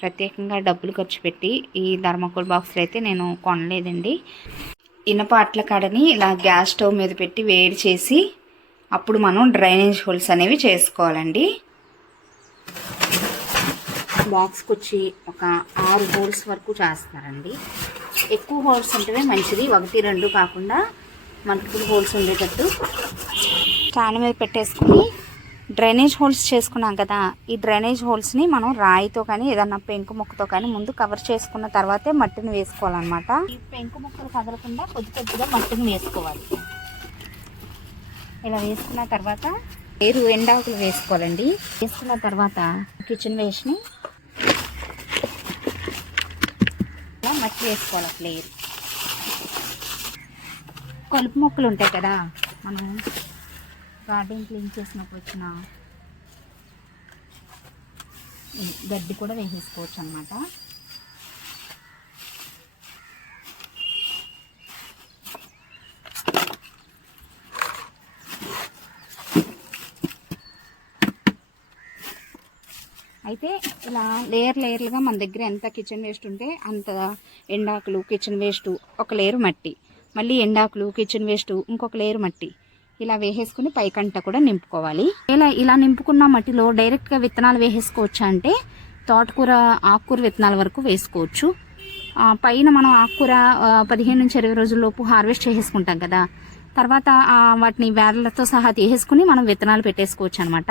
ప్రత్యేకంగా డబ్బులు ఖర్చు పెట్టి ఈ ధర్మకోల్ బాక్సులు అయితే నేను కొనలేదండి. ఇనప అట్ల కాడని ఇలా గ్యాస్ స్టవ్ మీద పెట్టి వేడి చేసి అప్పుడు మనం డ్రైనేజ్ హోల్స్ అనేవి చేసుకోవాలండి. బాక్స్కి వచ్చి ఒక ఆరు హోల్స్ వరకు చేస్తారండి ఎక్కువ హోల్స్ ఉంటేనే మంచిది. ఒకటి రెండు కాకుండా మల్టిపుల్ హోల్స్ ఉండేటట్టు. స్టాండ్ మీద పెట్టేసుకుని డ్రైనేజ్ హోల్స్ చేసుకున్నాం కదా ఈ డ్రైనేజ్ హోల్స్ని మనం రాయితో కానీ ఏదన్నా పెంకు ముక్కతో కానీ ముందు కవర్ చేసుకున్న తర్వాతే మట్టిని వేసుకోవాలన్నమాట. ఈ పెంకు ముక్కలు కదలకుండా కొద్ది కొద్దిగా మట్టిని వేసుకోవాలి. ఇలా వేసుకున్న తర్వాత వేరు ఎండాకులు వేసుకోవాలండి. వేసుకున్న తర్వాత కిచెన్ వేస్ట్ని ఇలా మట్టి వేసుకోవాలి అట్లా కలుపు మొక్కలు ఉంటాయి కదా మనం గార్డెన్ క్లీన్ చేసినప్పుడు వచ్చిన గడ్డి కూడా వేసేసుకోవచ్చు అనమాట అయితే ఇలా లేయర్ లేయర్లుగా మన దగ్గర ఎంత కిచెన్ వేస్ట్ ఉంటే అంత ఎండాకులు కిచెన్ వేస్ట్ ఒక లేయర్ మట్టి. మళ్ళీ ఎండాకులు కిచెన్ వేస్ట్ ఇంకొక లేయర్ మట్టి. ఇలా వేసేసుకుని పైకంట కూడా నింపుకోవాలి. ఇలా ఇలా నింపుకున్న మట్టిలో డైరెక్ట్గా విత్తనాలు వేసేసుకోవచ్చు అంటే తోటకూర ఆకుకూర విత్తనాల వరకు వేసుకోవచ్చు. పైన మనం ఆకుకూర పదిహేను నుంచి ఇరవై రోజుల్లోపు హార్వెస్ట్ చేసేసుకుంటాం కదా. తర్వాత వాటిని వేర్లతో సహా తీసేసుకుని మనం విత్తనాలు పెట్టేసుకోవచ్చు అనమాట